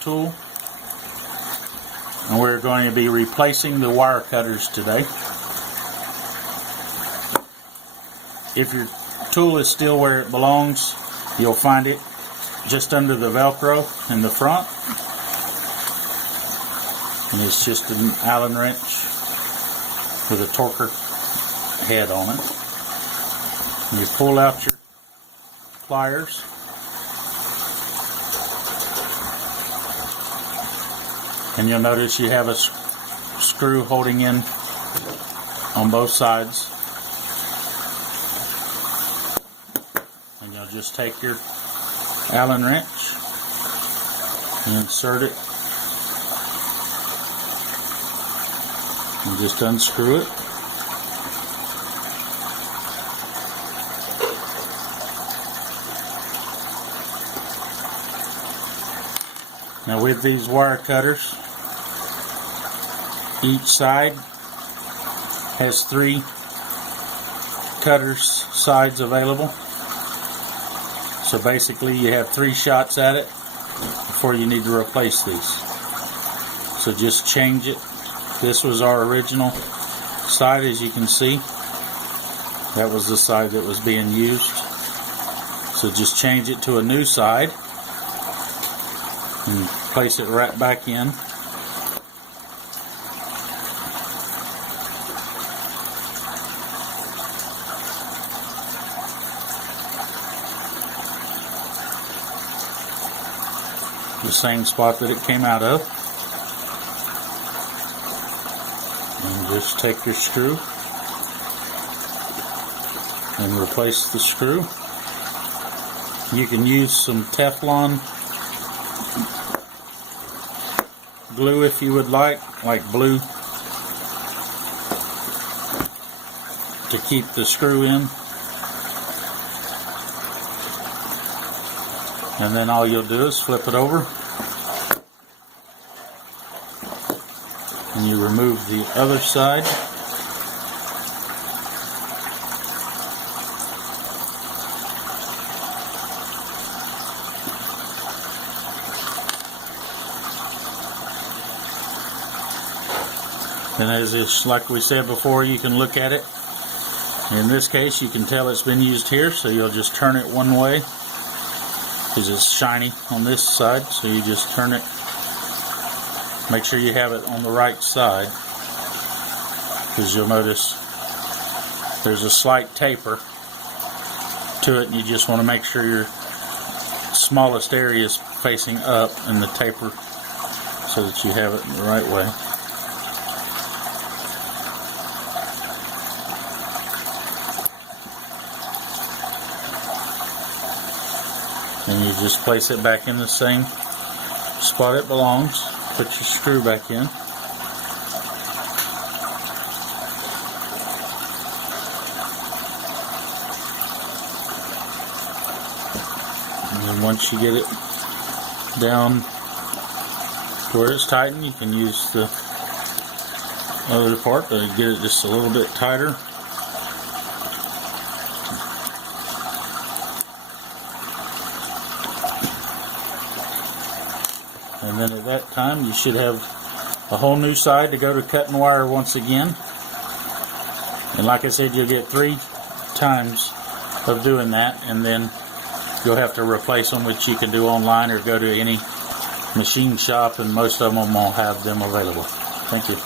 tool, and we're going to be replacing the wire cutters today. If your tool is still where it belongs, you'll find it just under the Velcro in the front, and it's just an Allen wrench with a torquer head on it. And you pull out your pliers, and you'll notice you have a screw holding in on both sides, and you'll just take your Allen wrench and insert it and just unscrew it. Now with these wire cutters, each side has 3 cutters sides available. So basically you have 3 shots at it before you need to replace these. So just change it. This was our original side, as you can see. That was the side that was being used. So just change it to a new side and place it right back in. The same spot that it came out of. And just take your screw and replace the screw. You can use some Teflon glue if you would like blue, to keep the screw in. And then all you'll do is flip it over and you remove the other side. And as it's like we said before, you can look at it. In this case, you can tell it's been used here, so you'll just turn it one way because it's shiny on this side. So you just turn it. Make sure you have it on the right side, because you'll notice there's a slight taper to it, and you just want to make sure your smallest area is facing up in the taper so that you have it in the right way. And you just place it back in the same spot it belongs. Put your screw back in. And then once you get it down to where it's tightened, you can use the other part to get it just a little bit tighter. And then at that time you should have a whole new side to go to cutting wire once again. And like I said, you'll get 3 times of doing that, and then you'll have to replace them, which you can do online or go to any machine shop, and most of them will have them available. Thank you.